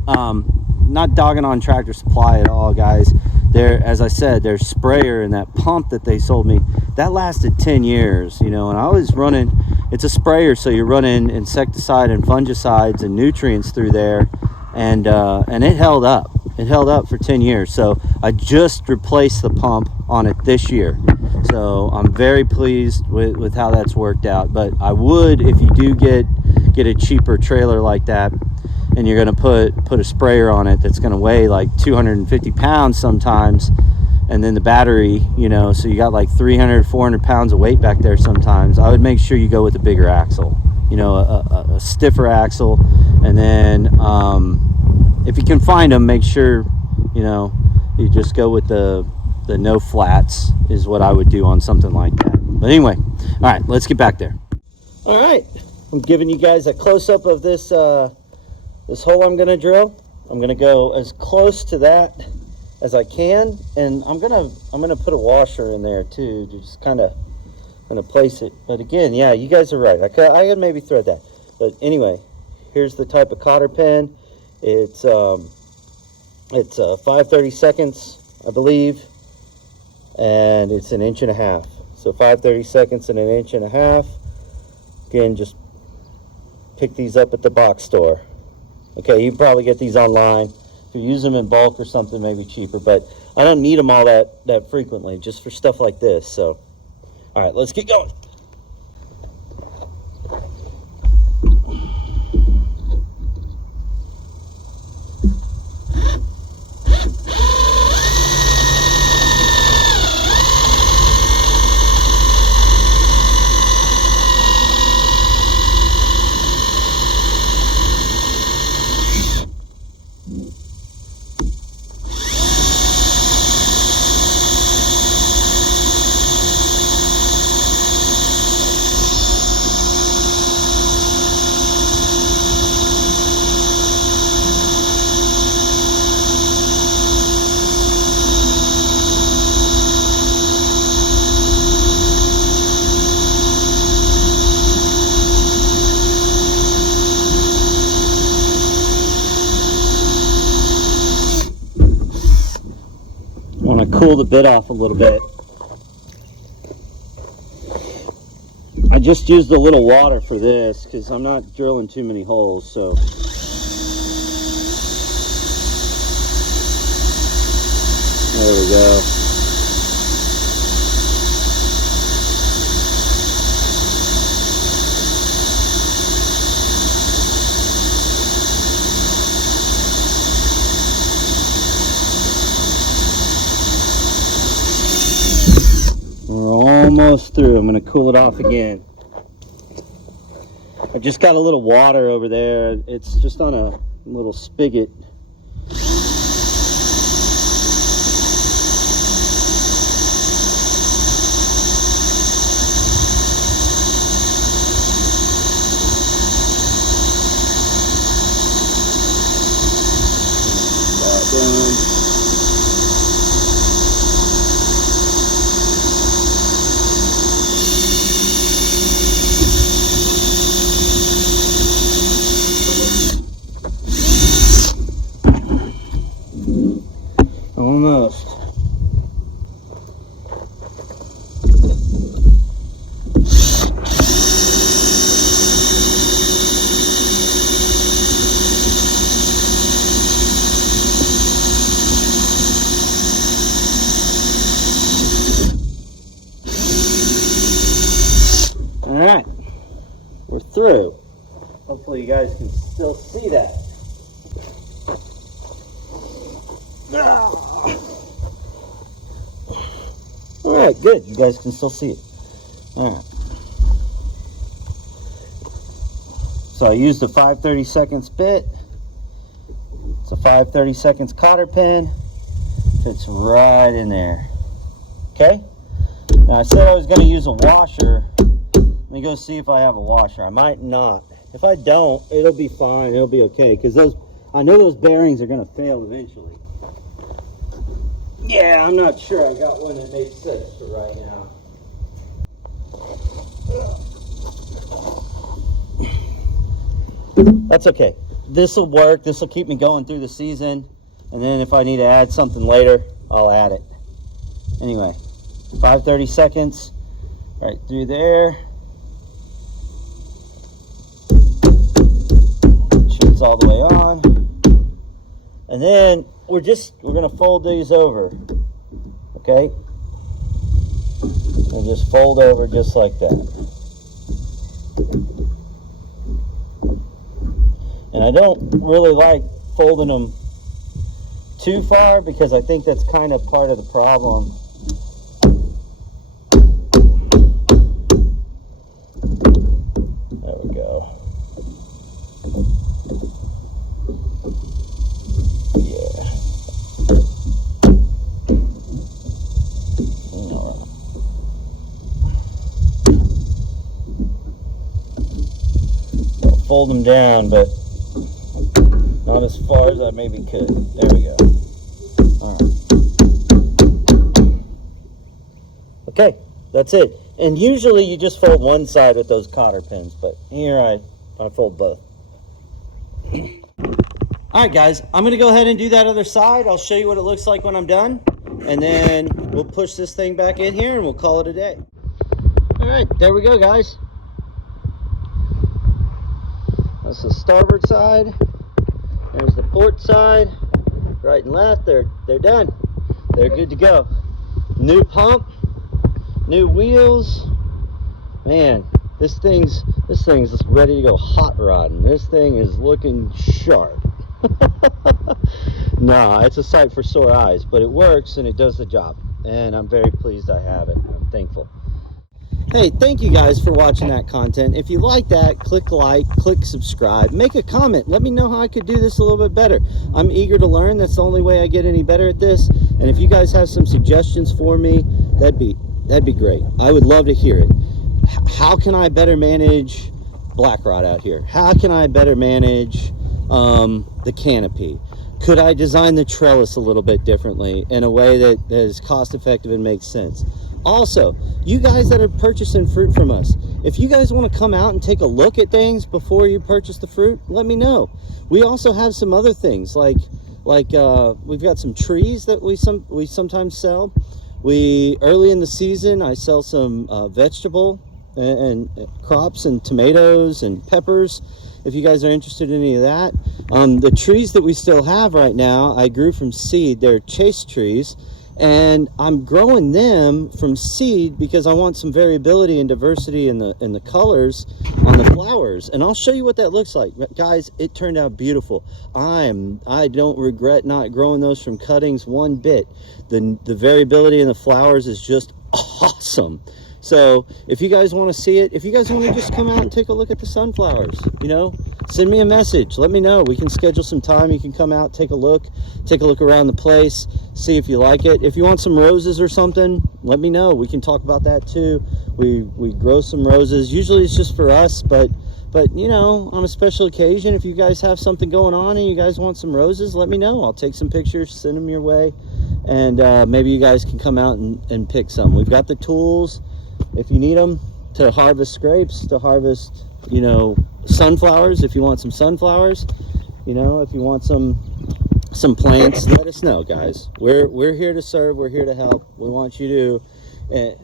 not dogging on Tractor Supply at all, guys. As I said, their sprayer and that pump that they sold me, that lasted 10 years, and I was running, it's a sprayer, so you're running insecticide and fungicides and nutrients through there, and it held up. It held up for 10 years. So I just replaced the pump on it this year. So I'm very pleased with how that's worked out. But I would, if you do get a cheaper trailer like that, and you're going to put a sprayer on it that's going to weigh like 250 pounds sometimes, and then the battery, so you got like 300, 400 pounds of weight back there sometimes, I would make sure you go with a bigger axle, a stiffer axle. And then if you can find them, make sure, you just go with the no flats is what I would do on something like that. But anyway, all right, let's get back there. All right, I'm giving you guys a close-up of this this hole I'm going to drill. I'm going to go as close to that as I can, and I'm gonna put a washer in there too, to just kind of place it. But again, yeah, you guys are right. I could maybe thread that. But anyway, here's the type of cotter pin. It's 5/32, I believe, and it's 1.5 inches. So 5/32 and 1.5 inches. Again, just pick these up at the box store. Okay, you can probably get these online. If you use them in bulk or something, maybe cheaper, but I don't need them all that frequently, just for stuff like this. So, all right, let's get going. cool the bit off a little bit. I just used a little water for this because I'm not drilling too many holes, so. There we go. We're almost through. I'm going to cool it off again. I just got a little water over there. It's just on a little spigot. Almost. All right, we're through. Hopefully you guys can still see that. All right, good. You guys can still see it. All right. So I used a 5/32 bit. It's a 5/32 cotter pin. Fits right in there. Okay. Now I said I was going to use a washer. Let me go see if I have a washer. I might not. If I don't, it'll be fine. It'll be okay because I know those bearings are going to fail eventually. Yeah, I'm not sure I got one that makes sense for right now. That's okay. This will work. This will keep me going through the season. And then if I need to add something later, I'll add it. Anyway, 5/32 right through there. Shoots all the way on. And then we're going to fold these over. Okay? And just fold over just like that. And I don't really like folding them too far because I think that's kind of part of the problem. There we go. Yeah. All right. I'll fold them down, but not as far as I maybe could. There we go. All right. Okay, that's it. And usually you just fold one side with those cotter pins, but here I fold both. All right, guys, I'm going to go ahead and do that other side. I'll show you what it looks like when I'm done, and then we'll push this thing back in here and we'll call it a day. All right, there we go, guys. That's the starboard side. There's the port side. Right and left, they're done. They're good to go. New pump, new wheels. Man, this thing's ready to go hot rodding. This thing is looking sharp. Nah, it's a sight for sore eyes, but it works and it does the job. And I'm very pleased I have it. I'm thankful. Hey, thank you guys for watching that content. If you like that, click like, click subscribe, make a comment. Let me know how I could do this a little bit better. I'm eager to learn. That's the only way I get any better at this. And if you guys have some suggestions for me, that'd be great. I would love to hear it. How can I better manage black rod out here? How can I better manage the canopy? Could I design the trellis a little bit differently in a way that is cost effective and makes sense? Also, you guys that are purchasing fruit from us, if you guys want to come out and take a look at things before you purchase the fruit, let me know. We also have some other things like like we've got some trees that we sometimes sell. Early in the season I sell some vegetable and crops and tomatoes and peppers, if you guys are interested in any of that. The trees that we still have right now, I grew from seed. They're chase trees, and I'm growing them from seed because I want some variability and diversity in the colors on the flowers. And I'll show you what that looks like. Guys, it turned out beautiful. I don't regret not growing those from cuttings one bit. The variability in the flowers is just awesome. So if you guys want to see it, if you guys want to just come out and take a look at the sunflowers, you know, send me a message. Let me know. We can schedule some time. You can come out, take a look around the place, see if you like it. If you want some roses or something, let me know. We can talk about that too. We grow some roses. Usually it's just for us, but you know, on a special occasion, if you guys have something going on and you guys want some roses, let me know. I'll take some pictures, send them your way, and maybe you guys can come out and pick some. We've got the tools if you need them to harvest grapes, to harvest, you know, sunflowers. If you want some sunflowers, you know, if you want some plants, let us know, guys. We're here to serve. We're here to help. We want you to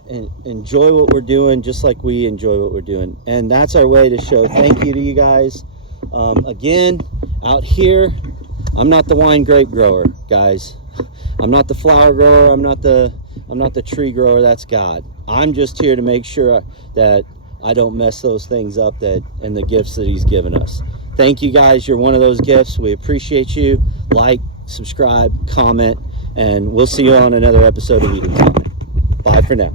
enjoy what we're doing just like we enjoy what we're doing, and that's our way to show thank you to you guys. Again, out here, I'm not the wine grape grower, guys. I'm not the flower grower. I'm not the tree grower. That's God. I'm just here to make sure that I don't mess those things up and the gifts that he's given us. Thank you, guys. You're one of those gifts. We appreciate you. Like, subscribe, comment, and we'll see you on another episode of Eating Time. Bye for now.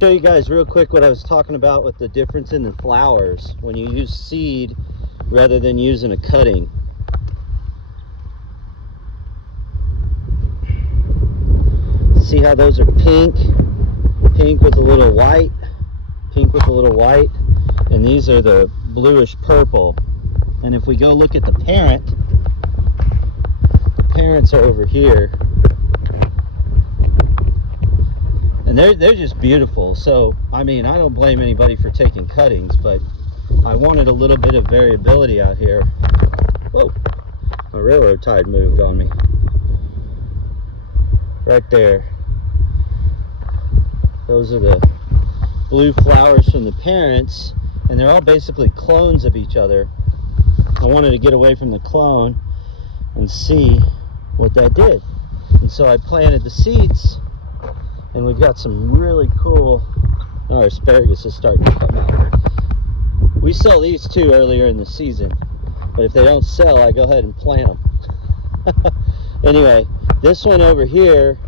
Show you guys real quick what I was talking about with the difference in the flowers when you use seed rather than using a cutting. See how those are pink with a little white, and these are the bluish purple. And if we go look at the parents are over here, and they're just beautiful. So I mean, I don't blame anybody for taking cuttings, but I wanted a little bit of variability out here. Whoa, my railroad tie moved on me right there. Those are the blue flowers from the parents, and they're all basically clones of each other. I wanted to get away from the clone and see what that did, and so I planted the seeds, and we've got some really cool. Our asparagus is starting to come out. We sell these too earlier in the season, but if they don't sell, I go ahead and plant them. Anyway, this one over here,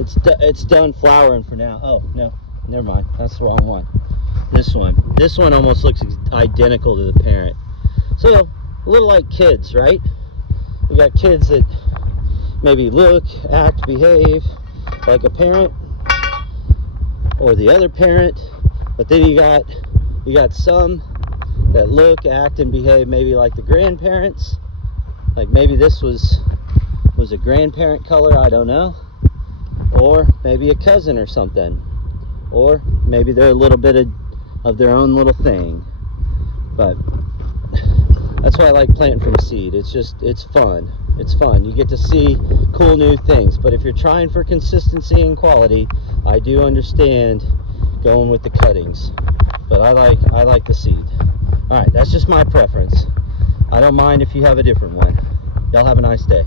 it's done flowering for now. Oh no, never mind, that's the wrong one. This one almost looks identical to the parent. So a little like kids, right? You got kids that maybe look, act, behave like a parent or the other parent, but then you got some that look, act, and behave maybe like the grandparents. Like maybe this was a grandparent color, I don't know. Or maybe a cousin or something, or maybe they're a little bit of their own little thing. But that's why I like planting from seed. It's fun. You get to see cool new things. But if you're trying for consistency and quality, I do understand going with the cuttings, but I like the seed. All right, that's just my preference. I don't mind if you have a different one. Y'all have a nice day.